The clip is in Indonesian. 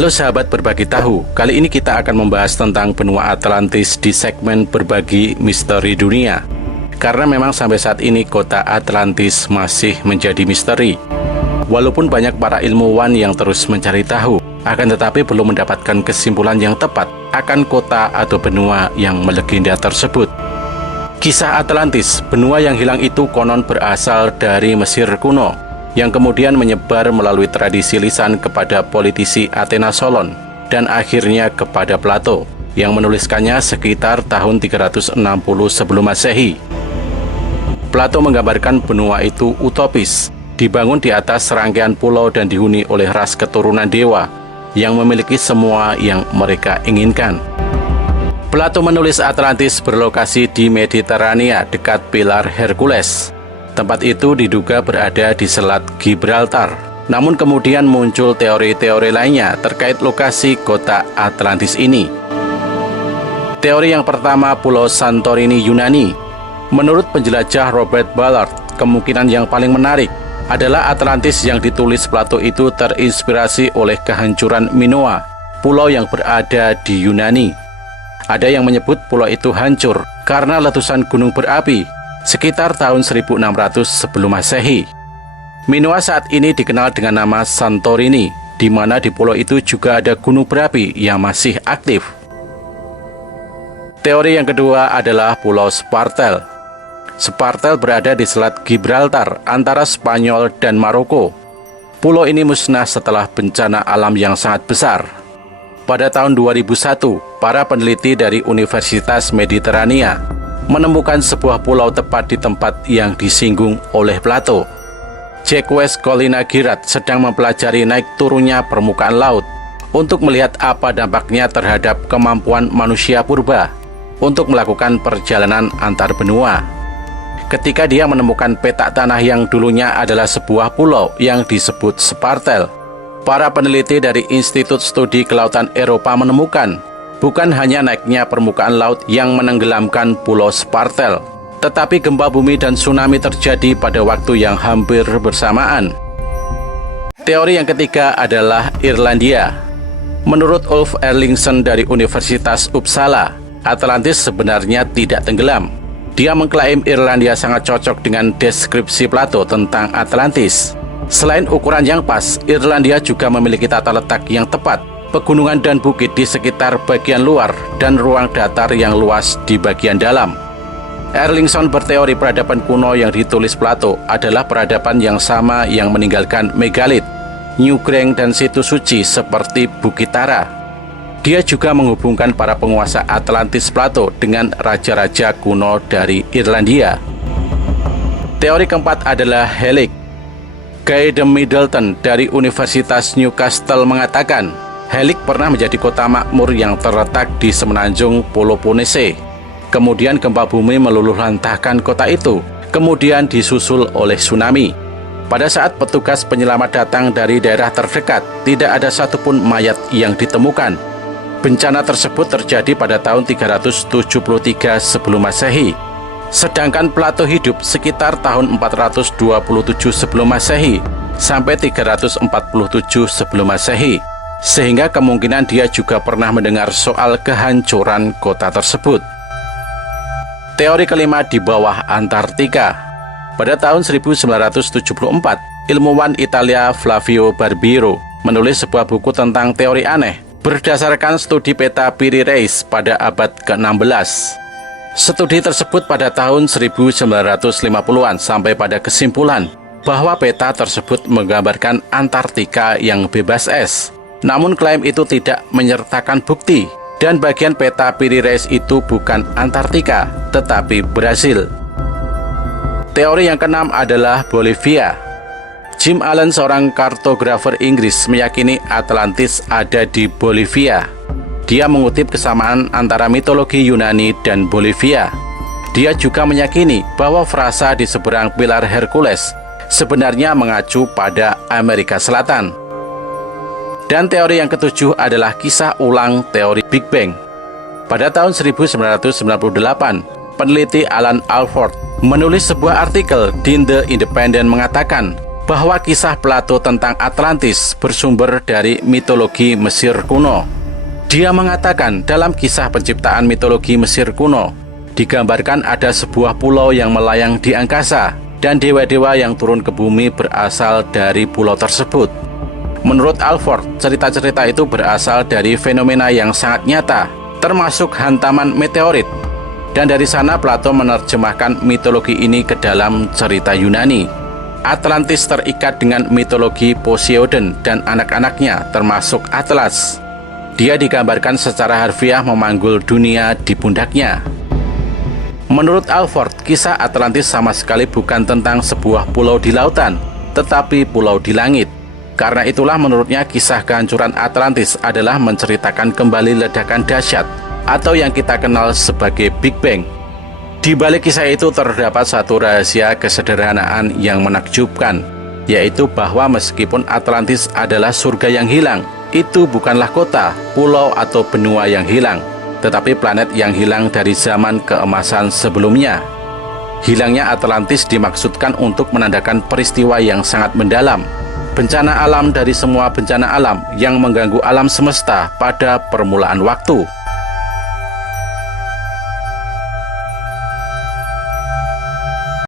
Halo sahabat berbagi tahu, kali ini kita akan membahas tentang benua Atlantis di segmen berbagi misteri dunia. Karena memang sampai saat ini kota Atlantis masih menjadi misteri. Walaupun banyak para ilmuwan yang terus mencari tahu, akan tetapi belum mendapatkan kesimpulan yang tepat akan kota atau benua yang melegenda tersebut. Kisah Atlantis, benua yang hilang itu konon berasal dari Mesir kuno, yang kemudian menyebar melalui tradisi lisan kepada politisi Athena Solon, dan akhirnya kepada Plato, yang menuliskannya sekitar tahun 360 sebelum Masehi. Plato menggambarkan benua itu utopis, dibangun di atas serangkaian pulau dan dihuni oleh ras keturunan dewa, yang memiliki semua yang mereka inginkan. Plato menulis Atlantis berlokasi di Mediterania dekat pilar Hercules. Tempat itu diduga berada di Selat Gibraltar. Namun kemudian muncul teori-teori lainnya terkait lokasi kota Atlantis ini. Teori yang pertama, Pulau Santorini Yunani. Menurut penjelajah Robert Ballard, kemungkinan yang paling menarik adalah Atlantis yang ditulis Plato itu terinspirasi oleh kehancuran Minoa, pulau yang berada di Yunani. Ada yang menyebut pulau itu hancur karena letusan gunung berapi sekitar tahun 1600 sebelum Masehi. Minoa saat ini dikenal dengan nama Santorini, di mana di pulau itu juga ada gunung berapi yang masih aktif. Teori yang kedua adalah Pulau Spartel. Spartel berada di Selat Gibraltar antara Spanyol dan Maroko. Pulau ini musnah setelah bencana alam yang sangat besar. Pada tahun 2001, para peneliti dari Universitas Mediterania menemukan sebuah pulau tepat di tempat yang disinggung oleh Plato. Jacques Coligny-Girard sedang mempelajari naik turunnya permukaan laut untuk melihat apa dampaknya terhadap kemampuan manusia purba untuk melakukan perjalanan antar benua. Ketika dia menemukan petak tanah yang dulunya adalah sebuah pulau yang disebut Spartel, para peneliti dari Institut Studi Kelautan Eropa menemukan bukan hanya naiknya permukaan laut yang menenggelamkan Pulau Spartel, tetapi gempa bumi dan tsunami terjadi pada waktu yang hampir bersamaan. Teori yang ketiga adalah Irlandia. Menurut Ulf Erlingsson dari Universitas Uppsala, Atlantis sebenarnya tidak tenggelam. Dia mengklaim Irlandia sangat cocok dengan deskripsi Plato tentang Atlantis. Selain ukuran yang pas, Irlandia juga memiliki tata letak yang tepat, pegunungan dan bukit di sekitar bagian luar, dan ruang datar yang luas di bagian dalam. Erlingsson berteori peradaban kuno yang ditulis Plato adalah peradaban yang sama yang meninggalkan megalit, Newgrange dan situs suci seperti Bukit Tara. Dia juga menghubungkan para penguasa Atlantis Plato dengan raja-raja kuno dari Irlandia. Teori keempat adalah Hellenic. Guy de Middleton dari Universitas Newcastle mengatakan, Hellenic pernah menjadi kota makmur yang terletak di semenanjung Peloponnese. Kemudian gempa bumi meluluhlantahkan kota itu, kemudian disusul oleh tsunami. Pada saat petugas penyelamat datang dari daerah terdekat, tidak ada satupun mayat yang ditemukan. Bencana tersebut terjadi pada tahun 373 sebelum Masehi. Sedangkan Plato hidup sekitar tahun 427 sebelum Masehi sampai 347 sebelum Masehi. Sehingga kemungkinan dia juga pernah mendengar soal kehancuran kota tersebut. Teori kelima di bawah Antartika. Pada tahun 1974, ilmuwan Italia Flavio Barbiero menulis sebuah buku tentang teori aneh berdasarkan studi peta Piri Reis pada abad ke-16. Studi tersebut pada tahun 1950-an sampai pada kesimpulan bahwa peta tersebut menggambarkan Antartika yang bebas es. Namun klaim itu tidak menyertakan bukti, dan bagian peta Piri Reis itu bukan Antartika, tetapi Brasil. Teori yang keenam adalah Bolivia. Jim Allen, seorang kartografer Inggris, meyakini Atlantis ada di Bolivia. Dia mengutip kesamaan antara mitologi Yunani dan Bolivia. Dia juga meyakini bahwa frasa di seberang pilar Hercules sebenarnya mengacu pada Amerika Selatan. Dan teori yang ketujuh adalah kisah ulang teori Big Bang. Pada tahun 1998, peneliti Alan Alford menulis sebuah artikel di The Independent mengatakan bahwa kisah Plato tentang Atlantis bersumber dari mitologi Mesir kuno. Dia mengatakan dalam kisah penciptaan mitologi Mesir kuno, digambarkan ada sebuah pulau yang melayang di angkasa, dan dewa-dewa yang turun ke bumi berasal dari pulau tersebut. Menurut Alford, cerita-cerita itu berasal dari fenomena yang sangat nyata, termasuk hantaman meteorit. Dan dari sana Plato menerjemahkan mitologi ini ke dalam cerita Yunani. Atlantis terikat dengan mitologi Poseidon dan anak-anaknya, termasuk Atlas. Dia digambarkan secara harfiah memanggul dunia di pundaknya. Menurut Alford, kisah Atlantis sama sekali bukan tentang sebuah pulau di lautan, tetapi pulau di langit. Karena itulah menurutnya kisah kehancuran Atlantis adalah menceritakan kembali ledakan dahsyat, atau yang kita kenal sebagai Big Bang. Di balik kisah itu terdapat satu rahasia kesederhanaan yang menakjubkan, yaitu bahwa meskipun Atlantis adalah surga yang hilang, itu bukanlah kota, pulau, atau benua yang hilang, tetapi planet yang hilang dari zaman keemasan sebelumnya. Hilangnya Atlantis dimaksudkan untuk menandakan peristiwa yang sangat mendalam, bencana alam dari semua bencana alam yang mengganggu alam semesta pada permulaan waktu.